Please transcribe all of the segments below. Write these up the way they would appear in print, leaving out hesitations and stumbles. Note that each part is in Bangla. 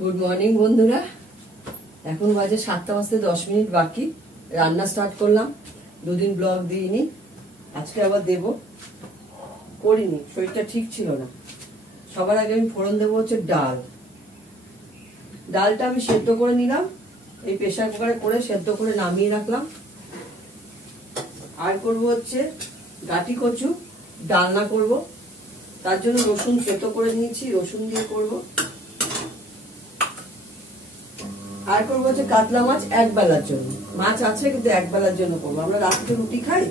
গুড মর্নিং বন্ধুরা। এখন বাজে 7টা বাজতে 10 মিনিট বাকি। রান্না স্টার্ট করলাম, দুদিন ব্লগ দিইনি, আজকে আবার দেব। করিনি, শরীরটা ঠিক ছিল না। সবার আগে আমি ফোড়ন দেবো হচ্ছে ডাল। ডালটা আমি সেদ্ধ করে নিলাম, এই প্রেসার কুকারে করে সেদ্ধ করে নামিয়ে রাখলাম। আর করবো হচ্ছে গাটি কচু, ডালনা করব। তার জন্য রসুন থেতো করে নিয়েছি, রসুন দিয়ে করব। আর করবো হচ্ছে কাতলা মাছ, এক বেলার জন্য। মাছ আছে কিন্তু এক বেলার জন্য করবো, আমরা রাত্রে রুটি খাই।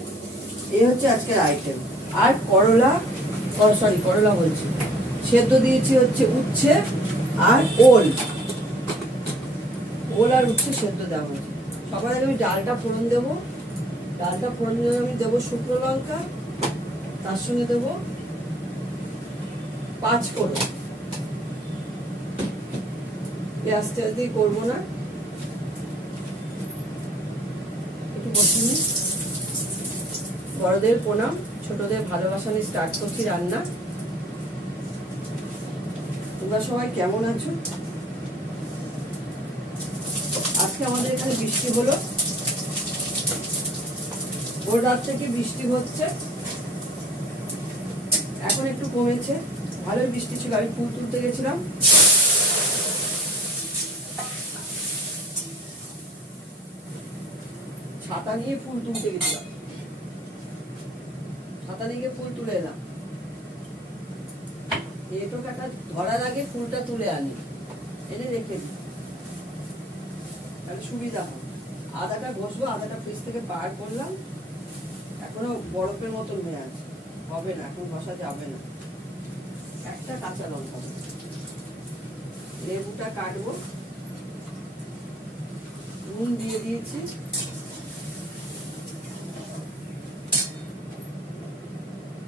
এই হচ্ছে আজকের আইটেম। আর করলা, করলা বলছি, সেদ্ধ দিয়েছি হচ্ছে উচ্ছে আর ওল আর উচ্ছে সেদ্ধ দেওয়া হয়েছে। সবার আগে আমি ডালটা ফোড়ন দেবো। ডালটা ফোড়ন দিয়ে আমি দেবো শুকনো লঙ্কা, তার সঙ্গে দেবো 5 ফোড়ন। পেঁয়াজ টেয়াজ দিয়ে করবো না, একটু বসিয়ে। বড়দের প্রণাম, ছোটদের ভালোবাসা নিয়ে স্টার্ট করছি রান্না। তোমরা সবাই কেমন আছো? আজকে আমাদের এখানে বৃষ্টি হলো, ভোর রাত থেকে বৃষ্টি হচ্ছে, এখন একটু কমেছে। ভালোই বৃষ্টি ছিল। আমি ফুল তুলতে গেছিলাম, ছাতা নিয়ে ফুল তুলতে গেছিলাম, ছাতা নিয়ে ফুল তুলে এলাম। এটো কাটা ধরার আগে ফুলটা তুলে আনি, এনে রেখে দিই, তাহলে সুবিধা হয়। আদাটা ঘষবো, আদাটা ফ্রিজ থেকে বার করলাম, এখনো বরফের মতন হয়ে আছে, হবে না, এখন ঘষা যাবে না। একটা কাঁচা লঙ্কা, লেবুটা কাটবো, নুন দিয়ে দিয়েছি।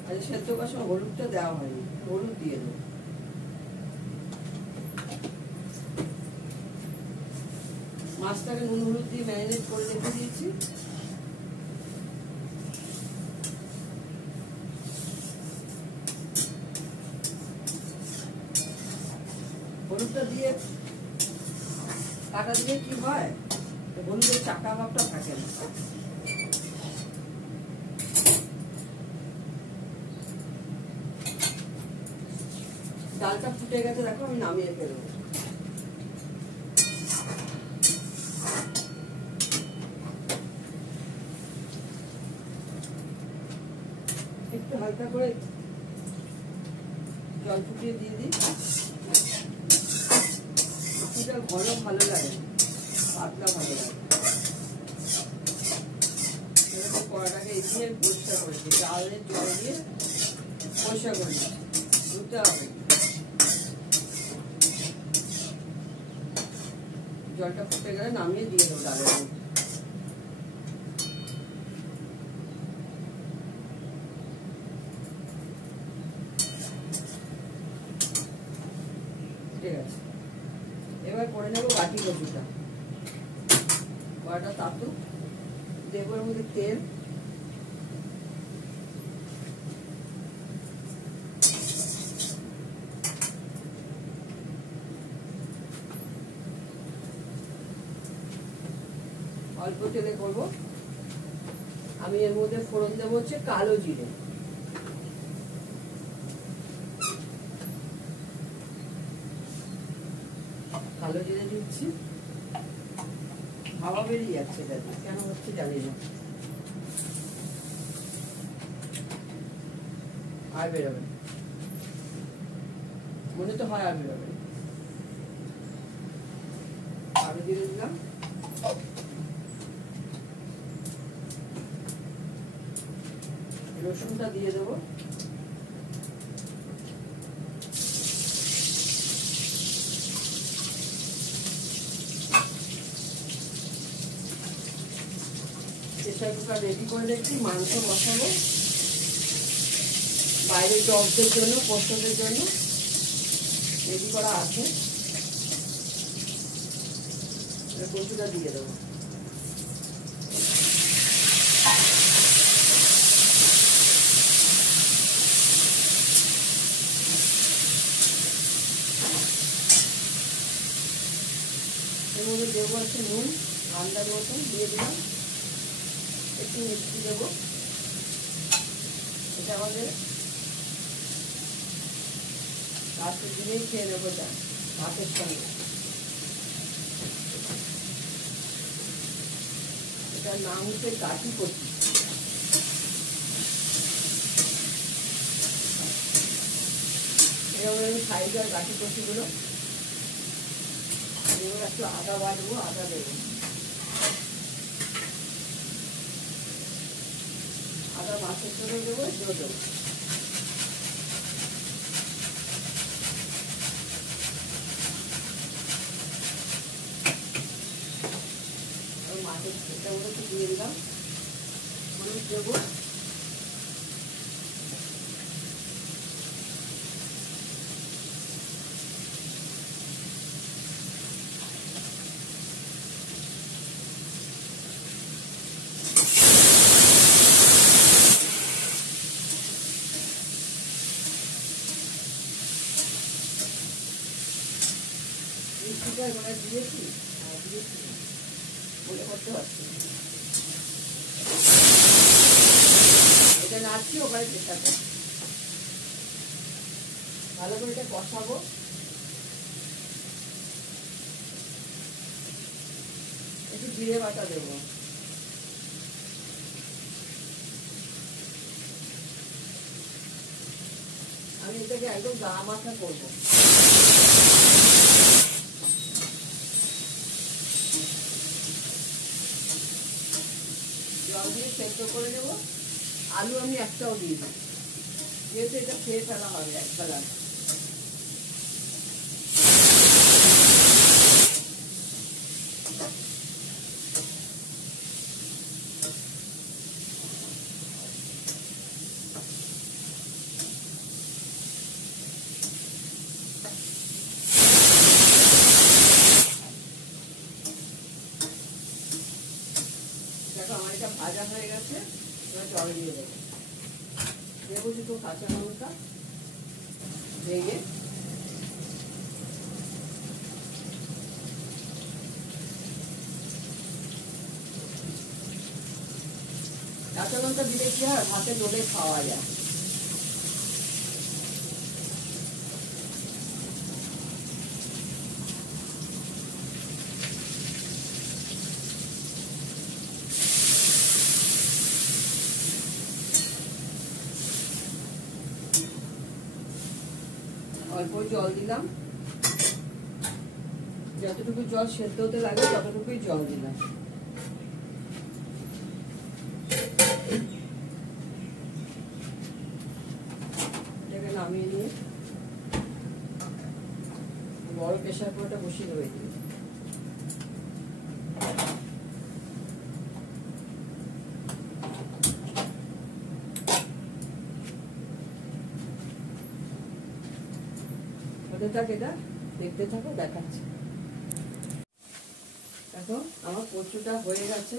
আর সেদ্ধ করার সময় হলুদটা দেওয়া হয়নি, হলুদ দিয়ে দেবো। মাছটাকে নুন হলুদ দিয়ে ম্যারিনেট করে রেখে দিয়েছি। হলুদটা দিয়ে কাটা দিলে কি হয়, হলুদের চাকা ভাবটা থাকে না। ডালটা ফুটে গেছে, দেখো আমি নামিয়ে ফেলবো। একটু হালকা করে জল ফুটিয়ে দিয়ে দিই। ঘন ভালো লাগে, পাতলা ভালো লাগে। কড়াটাকে এগিয়ে পরিষ্কার করেছি, ডালের জল দিয়ে পরিষ্কার করে দিচ্ছি, ধুতে হবে। জলটা ফুটে গেলে নামিয়ে দিয়ে দেবো ডালের মধ্যে। ঠিক আছে, এবার করে নেবো বাটি কচুটা। কড়াটা তাতু, দেবো এর মধ্যে তেল, অল্প তেলে করবো। আমি এর মধ্যে ফোড়ন দেবো হচ্ছে কালো জিরে, কালো জিরে দিচ্ছি। হাওয়া বেরিয়ে যাচ্ছে, কেন হচ্ছে জানি না, আর বেরোবে মনে তো হয়, আর বেরোবে। কালো জিরে দিলাম, রসুনটা দিয়ে দেবো। প্রেসার কুকার রেডি করে রেখেছি, মাংস বসাবো। বাইরে টকদের জন্য, পোস্তদের জন্য রেডি করা আছে। কচুটা দিয়ে দেবো। এর মধ্যে দেবো একটু নুন, আন্দাজ মতন দিয়ে দিলাম, একটু মিষ্টি দেবো। এটা আমাদের রাতের দিনেই খেয়ে নেবো ভাতের সঙ্গে। এটার নাম হচ্ছে কাঠি কচি। এরকম আমি সাইজের কাঠি কচিগুলো একটু আদা বাটবো, আদা দেবো, আদা মাছের সঙ্গে দেবো, এগুলো দেবো। মাছের এটা ওটা একটু দিয়ে দিলাম, হলুদ দেবো, মিষ্টিটা এবার দিয়েছি, দিয়েছি বলে করতে পারছি। এটা নাড়ছি, ওখানে চেষ্টা কর, ভালো করে এটা কষাবো। একটু জিরে বাটা দেবো, আমি এটাকে একদম গা মাখা করবো। জল দিয়ে সেদ্ধ করে নেবো। আলু আমি একটাও দিয়ে দিই, যেহেতু এটা খেয়ে ফেলা হবে একবেলা। দেখো আমার এটা ভাজা হয়ে গেছে, এবার জল দিয়ে দেবো, দেবো দুটো কাঁচা লঙ্কা ভেঙে, কাঁচা লঙ্কা দিলে কি হয়, ভাতে ডলে খাওয়া যায়। অল্প জল দিলাম, যতটুকু জল সেদ্ধ হতে লাগে ততটুকুই জল দিলাম। এটাকে নামিয়ে নিয়ে বড় প্রেসার কুকারটা বসিয়ে দেবো। এটা দেখতে থাকো, দেখাচ্ছি। দেখো আমার কচুটা হয়ে গেছে,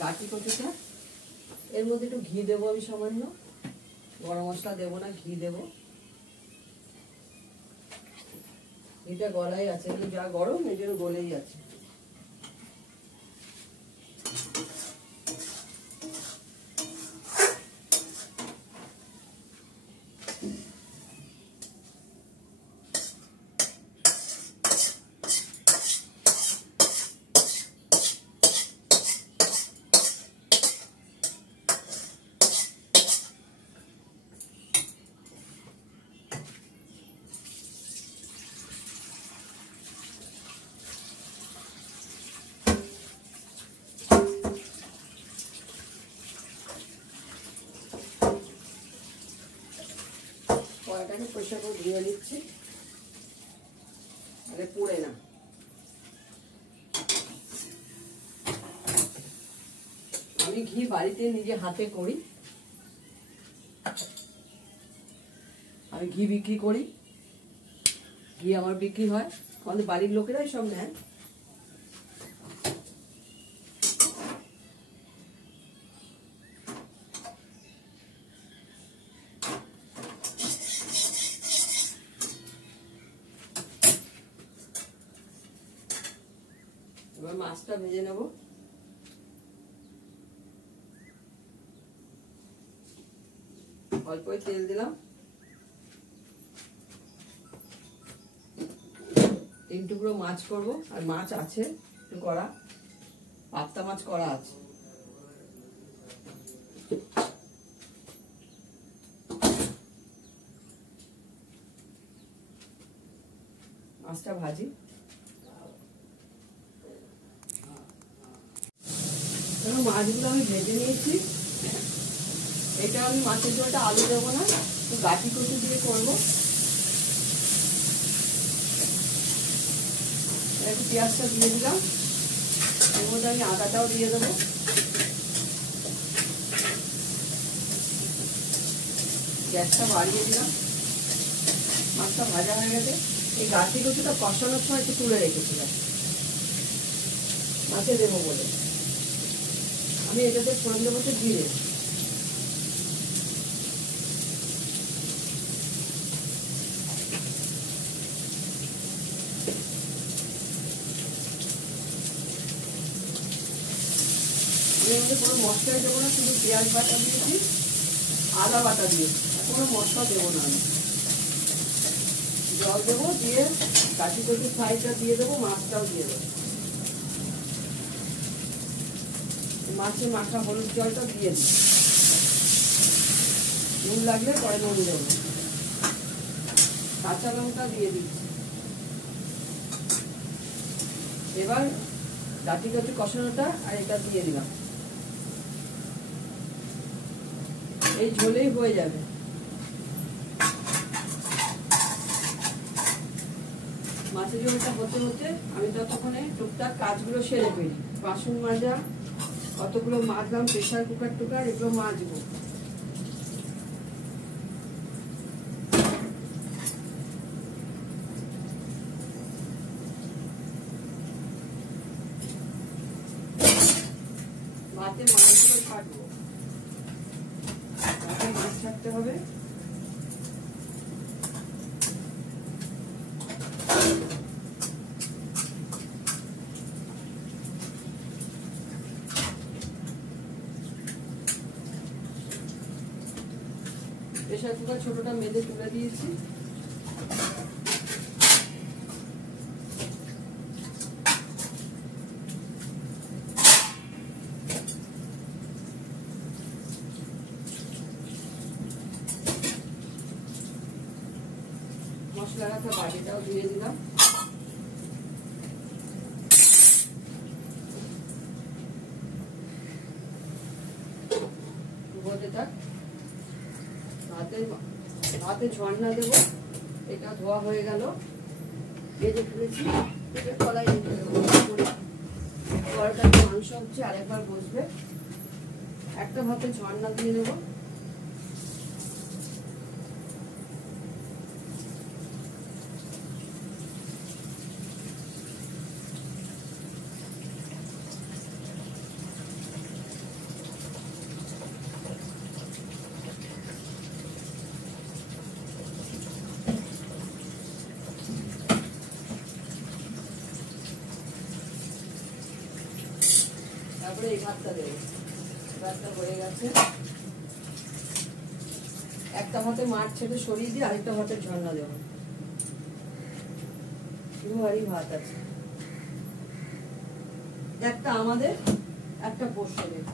গাটি কচুটা। এর মধ্যে একটু ঘি দেবো আমি সামান্য, গরম মশলা দেবো না, ঘি দেবো। এটা গলাই আছে, যা গরম এই জন্য গলেই আছে। কড়াইটাকে পরিষ্কার করে ধুয়ে নিচ্ছি, আরে পুড়ে না। আমি ঘি বাড়িতে নিজে হাতে করি, আমি ঘি বিক্রি করি, ঘি আমার বিক্রি হয়, আমাদের বাড়ির লোকেরাই সব নেয়। এবার মাছটা ভেজে নেব। অল্পই তেল দিলাম, 3 টুকরো মাছ করব। আর মাছ আছে একটু করা, পাবদা মাছ করা আছে। মাছটা ভাজি। মাছগুলো আমি ভেজে নিয়েছি। এটা আমি মাছের ঝোলটা আলু দেবো না, একটু গাঠি কচু দিয়ে করবো। একটু পেঁয়াজটা দিয়ে দিলাম, এর মধ্যে আমি আদাটাও দিয়ে দেবো। গ্যাসটা বাড়িয়ে দিলাম। মাছটা ভাজা হয়ে গেছে। এই গাঠি কচুটা কষানোর সময় একটু তুলে রেখেছিলাম মাছে দেবো বলে। আমি এটাতে ফোড়ন দেবো তো জিরে। আমি এর মধ্যে কোনো মশলাই দেবো না, শুধু পেঁয়াজ বাটা দিয়েছি, আদা বাটা দিয়েছি, কোনো মশলা দেবো না। আমি জল দেবো, দিয়ে গাঠি কচু ফ্রাইটা দিয়ে দেবো, মাছটাও দিয়ে দেবো। মাছে মাখা হলুদ জলটা দিয়ে দিই, নুন লাগলে পরে নুন দেবো। কাঁচা লঙ্কা দিয়ে দিচ্ছি। এবার গাঠি কচু কষানোটা আর এটা দিয়ে দিলাম। এই ঝোলেই হয়ে যাবে। মাছের ঝোলটা হতে হতে আমি ততক্ষণে টুকটাক কাজগুলো সেরে ফেলি। বাসন মাজা, কতগুলো মাজলাম, প্রেশার কুকার টুকার এগুলো মাজবো। ভাতে মাছগুলো ছাড়বো, ভাতে মাছ ছাড়তে হবে। প্রেশার কুকার ছোটটা মেজে তুলে দিয়েছি। মশলা রাখা বাটিটাও দিয়ে দিলাম। ভাতে ঝর্ণা দেবো। এটা ধোয়া হয়ে গেল, ভেজে ফেলেছি। কলাই নিতে দেবো। মাংস হচ্ছে, আরেকবার বসবে। একটা ভাতে ঝর্ণা দিয়ে দেবো। তারপরে এই ভাতটা দেবো। ভাতটা হয়ে গেছে। একটা ভাতে মাছ ছেড়ে সরিয়ে দিয়ে আরেকটা ভাতে ঝর্ণা দেবো। দুহারি ভাত আছে, একটা আমাদের, একটা পোষ্যদের।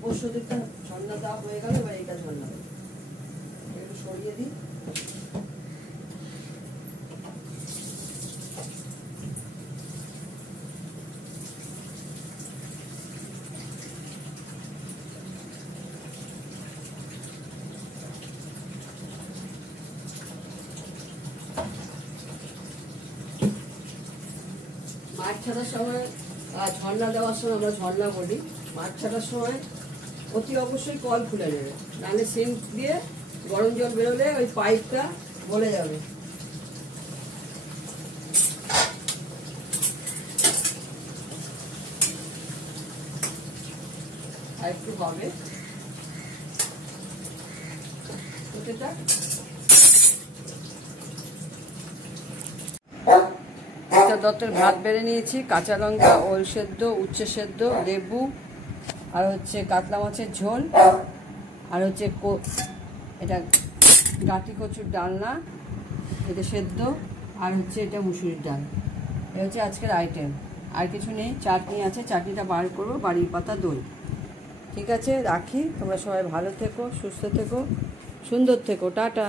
পোষ্যদেরটা ঝর্ণা দেওয়া হয়ে গেল। এবার এটা ঝর্ণা দেবো, একটু সরিয়ে দিই। মাছ ছাড়ার সময়, ঝর্ণা দেওয়ার সময় আমরা ঝর্ণা বলি। মাছ ছাড়ার সময় অতি অবশ্যই কল খুলে নেবে, নাহলে সিঙ্ক দিয়ে গরম জল বেরোলে ওই পাইপটা গলে যাবে। আর একটু হবে ওটা। দত্তের ভাত বেড়ে নিয়েছি, কাঁচা লঙ্কা, ওল সেদ্ধ, উচ্ছে সেদ্ধ, লেবু, আর হচ্ছে কাতলা মাছের ঝোল, আর হচ্ছে এটা গাঁটি কচুর ডালনা, এটা সেদ্ধ, আর হচ্ছে এটা মুসুরির ডাল। এ হচ্ছে আজকের আইটেম, আর কিছু নেই। চাটনি আছে, চাটনিটা বার করবো, বাড়ির পাতা দই। ঠিক আছে, রাখি। তোমরা সবাই ভালো থেকো, সুস্থ থেকো, সুন্দর থেকো। টাটা।